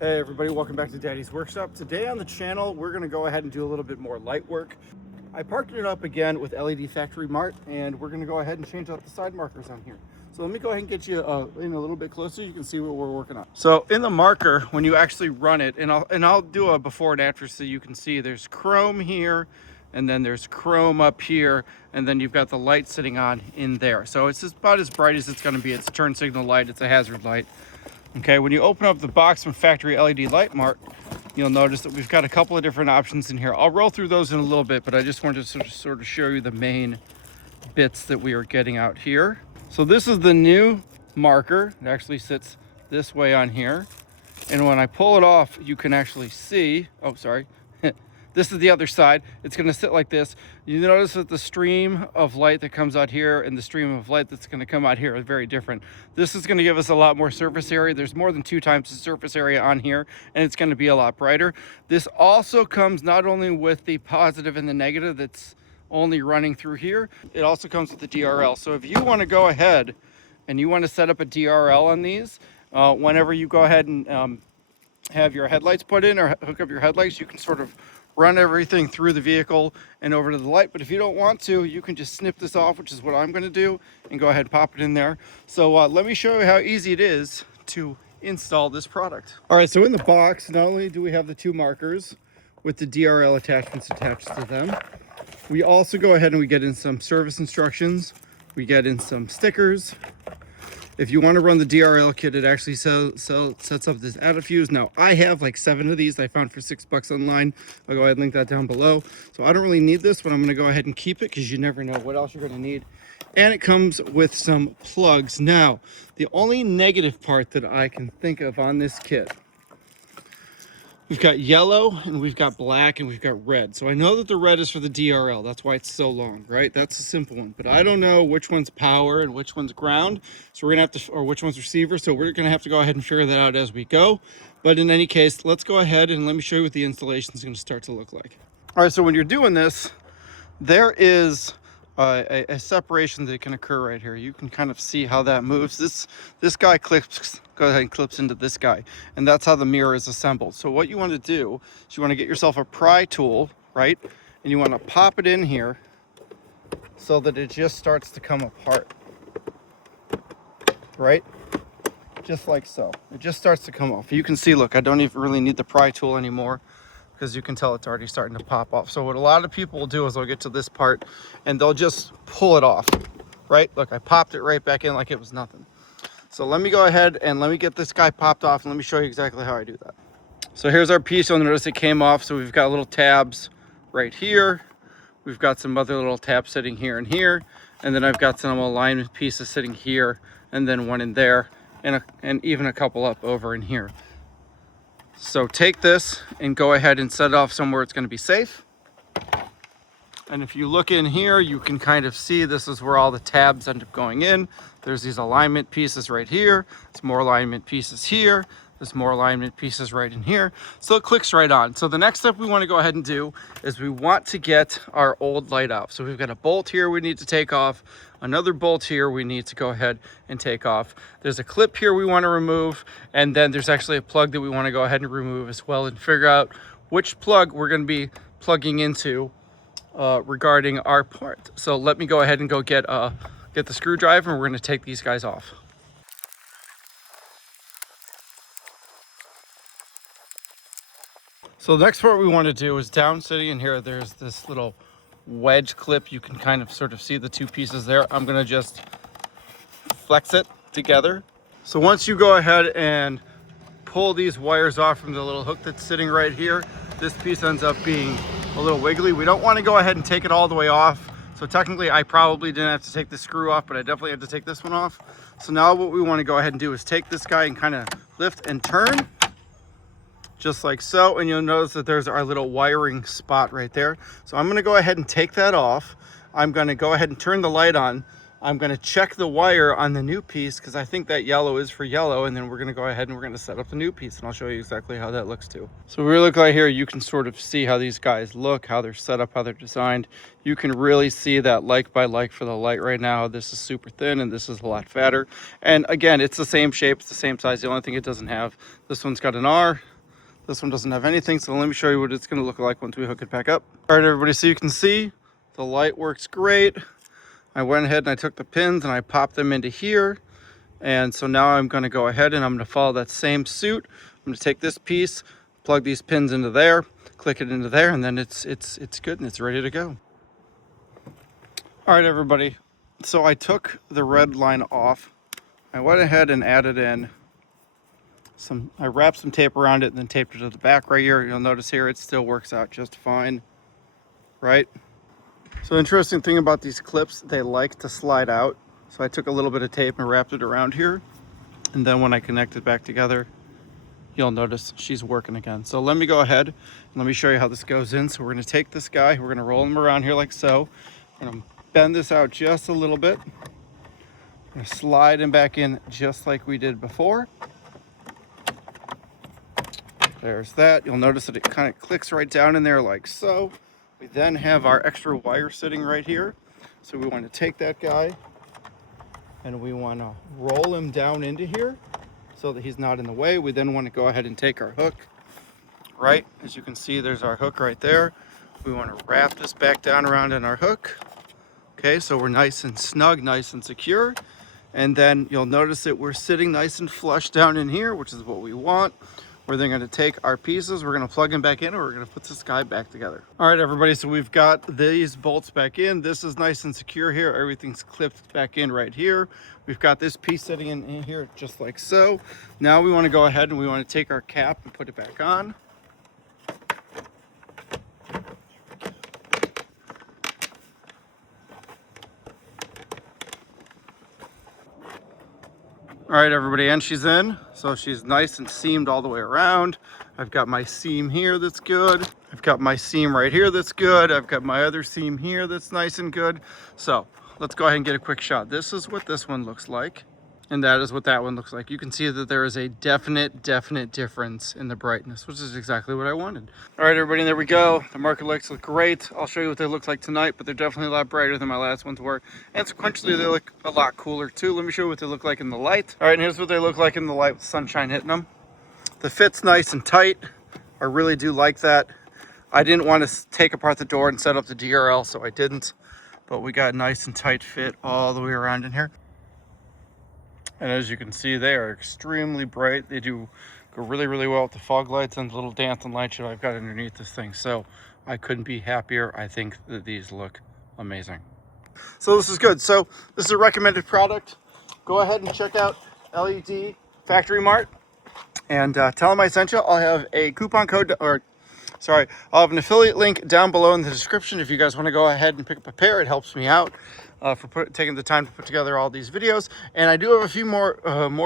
Hey everybody, welcome back to Daddy's Workshop. Today on the channel, we're gonna go ahead and do a little bit more light work. I partnered it up again with LED Factory Mart, and we're gonna go ahead and change out the side markers on here. So let me go ahead and get you in a little bit closer so you can see what we're working on. So in the marker, when you actually run it, and I'll do a before and after so you can see there's chrome here, and then there's chrome up here, and then you've got the light sitting on in there. So it's just about as bright as it's gonna be. It's a turn signal light, it's a hazard light. Okay, when you open up the box from Factory LED Light Mart, you'll notice that we've got a couple of different options in here. I'll roll through those in a little bit, but I just wanted to sort of show you the main bits that we are getting out here. So this is the new marker. It actually sits this way on here. And when I pull it off, you can actually see, oh, sorry. This is the other side. It's gonna sit like this. You notice that the stream of light that comes out here and the stream of light that's gonna come out here are very different. This is gonna give us a lot more surface area. There's more than 2 times the surface area on here, and it's gonna be a lot brighter. This also comes not only with the positive and the negative that's only running through here, it also comes with the DRL. So if you wanna go ahead and you wanna set up a DRL on these, whenever you go ahead and have your headlights put in or hook up your headlights, you can sort of run everything through the vehicle and over to the light. But if you don't want to, you can just snip this off, which is what I'm going to do, and go ahead and pop it in there. So let me show you how easy it is to install this product. All right, so in the box, not only do we have the 2 markers with the DRL attachments attached to them, we also go ahead and we get in some service instructions. We get in some stickers. If you want to run the DRL kit, it actually sets up this add a fuse. Now, I have like 7 of these I found for $6 online. I'll go ahead and link that down below. So I don't really need this, but I'm going to go ahead and keep it because you never know what else you're going to need. And it comes with some plugs. Now, the only negative part that I can think of on this kit, we've got yellow and we've got black and we've got red. So I know that the red is for the DRL. That's why it's so long, right? That's a simple one. But I don't know which one's power and which one's ground. So we're gonna have to, or which one's receiver. So we're gonna have to go ahead and figure that out as we go. But in any case, let's go ahead and let me show you what the installation is gonna start to look like. All right, so when you're doing this, there is a separation that can occur right here. You can kind of see how that moves. This guy clips, go ahead and clips into this guy, and that's how the mirror is assembled. So what you want to do is you want to get yourself a pry tool, right? And you want to pop it in here so that it just starts to come apart, right? Just like so. It just starts to come off. You can see, look, I don't even really need the pry tool anymore, because you can tell it's already starting to pop off. So what a lot of people will do is they'll get to this part and they'll just pull it off, right? Look, I popped it right back in like it was nothing. So let me go ahead and let me get this guy popped off and let me show you exactly how I do that. So here's our piece. You'll notice it came off. So we've got little tabs right here. We've got some other little tabs sitting here and here. And then I've got some alignment pieces sitting here and then one in there and even a couple up over in here. So take this and go ahead and set it off somewhere it's going to be safe. And if you look in here, you can kind of see this is where all the tabs end up going in. There's these alignment pieces right here. There's more alignment pieces here. There's more alignment pieces right in here. So it clicks right on. So the next step we want to go ahead and do is we want to get our old light out. So we've got a bolt here we need to take off. Another bolt here we need to go ahead and take off. There's a clip here we want to remove. And then there's actually a plug that we want to go ahead and remove as well and figure out which plug we're going to be plugging into regarding our part. So let me go ahead and go get the screwdriver, and we're going to take these guys off. So the next part we want to do is down sitting in here, there's this little wedge clip. You can kind of sort of see the 2 pieces there. I'm going to just flex it together. So once you go ahead and pull these wires off from the little hook that's sitting right here, this piece ends up being a little wiggly. We don't want to go ahead and take it all the way off. So technically I probably didn't have to take the screw off, but I definitely had to take this one off. So now what we want to go ahead and do is take this guy and kind of lift and turn, just like so. And you'll notice that there's our little wiring spot right there. So I'm going to go ahead and take that off. I'm going to go ahead and turn the light on. I'm going to check the wire on the new piece because I think that yellow is for yellow, and then we're going to go ahead and we're going to set up the new piece, and I'll show you exactly how that looks too. So we look right here, you can sort of see how these guys look, how they're set up, how they're designed. You can really see that like by like for the light right now. This is super thin and this is a lot fatter. And again, it's the same shape, it's the same size. The only thing it doesn't have, this one's got an R. This one doesn't have anything, so let me show you what it's going to look like once we hook it back up. All right, everybody, so you can see the light works great. I went ahead and I took the pins and I popped them into here. And so now I'm going to go ahead and I'm going to follow that same suit. I'm going to take this piece, plug these pins into there, click it into there, and then it's good and it's ready to go. All right, everybody. So I took the red line off. I went ahead and added in I wrapped some tape around it and then taped it to the back right here. You'll notice here it still works out just fine, right? So the interesting thing about these clips, they like to slide out. So I took a little bit of tape and wrapped it around here. And then when I connect it back together, you'll notice she's working again. So let me go ahead and let me show you how this goes in. So we're gonna take this guy, we're gonna roll him around here like so. I'm gonna bend this out just a little bit. I'm gonna slide him back in just like we did before. There's that. You'll notice that it kind of clicks right down in there like so. We then have our extra wire sitting right here. So we want to take that guy and we want to roll him down into here so that he's not in the way. We then want to go ahead and take our hook, right? As you can see, there's our hook right there. We want to wrap this back down around in our hook. Okay, so we're nice and snug, nice and secure. And then you'll notice that we're sitting nice and flush down in here, which is what we want. We're then going to take our pieces, we're going to plug them back in, and we're going to put this guy back together. All right, everybody, so we've got these bolts back in. This is nice and secure here. Everything's clipped back in right here. We've got this piece sitting in here just like so. Now we want to go ahead and we want to take our cap and put it back on. All right, everybody, and she's in. So she's nice and seamed all the way around. I've got my seam here that's good. I've got my seam right here that's good. I've got my other seam here that's nice and good. So let's go ahead and get a quick shot. This is what this one looks like. And that is what that one looks like. You can see that there is a definite difference in the brightness, which is exactly what I wanted. All right, everybody, there we go. The marker lights look great. I'll show you what they look like tonight, but they're definitely a lot brighter than my last ones were. And sequentially, they look a lot cooler too. Let me show you what they look like in the light. All right, and here's what they look like in the light with sunshine hitting them. The fit's nice and tight. I really do like that. I didn't want to take apart the door and set up the DRL, so I didn't. But we got a nice and tight fit all the way around in here. And as you can see, they are extremely bright. They do go really well with the fog lights and the little dancing light show I've got underneath this thing. So I couldn't be happier. I think that these look amazing. So this is good. So this is a recommended product. Go ahead and check out LED Factory Mart and tell them I sent you. I'll have a coupon code, I'll have an affiliate link down below in the description if you guys want to go ahead and pick up a pair. It helps me out for taking the time to put together all these videos. And I do have a few more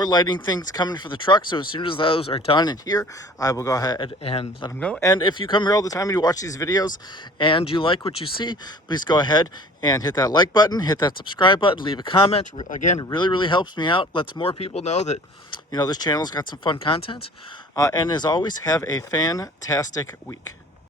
lighting things coming for the truck. So as soon as those are done in here, I will go ahead and let them go. And if you come here all the time and you watch these videos and you like what you see, please go ahead and hit that like button, hit that subscribe button, leave a comment. Again, it really helps me out. Lets more people know that, you know, this channel's got some fun content. And as always, have a fantastic week.